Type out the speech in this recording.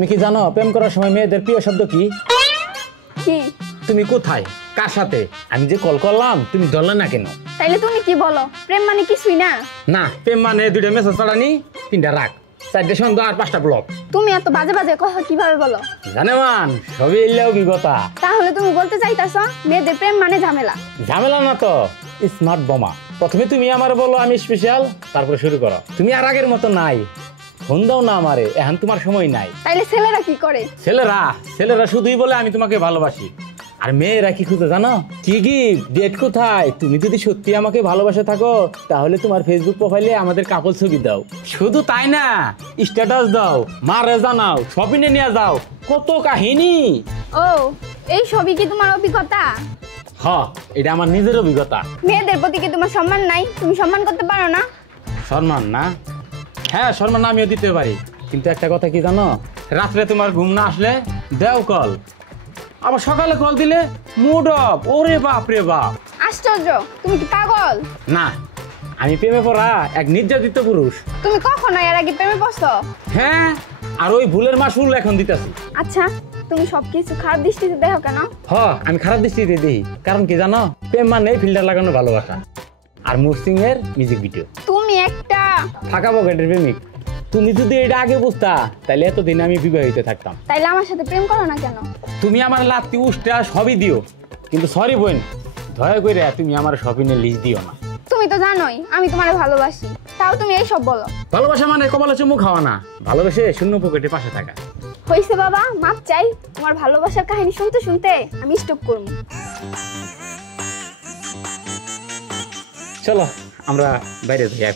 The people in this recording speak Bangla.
তুমি কি জানো প্রেম করার সময় মেয়েদের প্রিয় শব্দ কি? কি? তুমি কোথায়, কার সাথে? আমি যে কল করলাম তুমি ধরলে না কেন? তাইলে তুমি কি বলো, প্রেম মানে কিছুই না? না, প্রেম মানে 2টা মেসেজ ছাড়ানি, 3টা রাগ, 4টে সন্ধ্যা আর 5টা ব্লক। তুমি এত বাজে বাজে কথা কিভাবে বলো? জানেমান সবই এলে অভিজ্ঞতা। তাহলে তুমি বলতে চাইতাছো মেয়েদের প্রেম মানে ঝামেলা? ঝামেলা না তো, স্মার্ট বোমা। প্রথমে তুমি আমারে বলো আমি স্পেশাল, তারপরে শুরু করো। তুমি আর আগের মতো নাই, ফোন দাও না আমারে, এখন তোমার সময় নাই। তাইলে ছেলেরা কি করে? ছেলেরা শুধুই বলে আমি তোমাকে ভালোবাসি। আর মেয়েরা কি খুঁজে জানো? কি গিফট, ডেট কোথায়? তুমি যদি সত্যি আমাকে ভালোবাসে থাকো তাহলে তোমার ফেসবুক প্রোফাইলে আমাদের কাপল ছবি দাও। শুধু তাই না, স্ট্যাটাস দাও, মারে জানাও, শপিং এ নিয়ে যাও, কত কাহিনী। ও, এই সবই কি তোমার অভিজ্ঞতা? হ্যাঁ, এটা আমার নিজের অভিজ্ঞতা। মেয়েদের প্রতি কি তোমার সম্মান নাই? তুমি সম্মান করতে পারো না? সম্মান না? হ্যাঁ, সম্মান আমিও দিতে পারি, কিন্তু একটা কথা কি জানো? রাত্রে তোমার ঘুম না আসলে দেও কল, আবার সকালে কল দিলে মুড অফ। ওরে বাপ রে বাপ, আশ্চর্য, তুমি কি পাগল? না, আমি প্রেমে পড়া এক নির্যাতিত পুরুষ। তুমি কখনো এর আগে প্রেমে পড়ছো? হ্যাঁ, আর ওই ভুলের মাসুল এখন দিতেছি। আচ্ছা, তুমি সবকিছু খারাপ দৃষ্টিতে দেখো কেন? আমি খারাপ দৃষ্টিতে দেখি, কারণ কি জানো? প্রেম মানে ফিল্টার লাগানো ভালোবাসা আর মুসিং এর মিউজিক ভিডিও। তুমি একটা ফাঁকা পকেটের প্রেমিক। তুমি যদি এটা আগে বুঝতা তাহলে এতদিন আমি বিবাহিত থাকতাম। তাইলে আমার সাথে প্রেম করো না কেন? তুমি আমার লাত্তি উষ্টা সবই দিও, কিন্তু সরি বোন, দয়া করে তুমি আমার শপিংয়ের লিস্ট দিও না। তুমি তো জানোই আমি তোমারে ভালোবাসি, তাও তুমি এই সব বলো। ভালোবাসা মানে কপালে চুমু খাওয়া না, ভালোবেসে শূন্য পকেটে পাশে থাকা। হইছে বাবা, মাপ চাই। তোমার ভালোবাসার কাহিনী শুনতে শুনতে আমি স্টপ করব। চলো আমরা বাইরে যাই।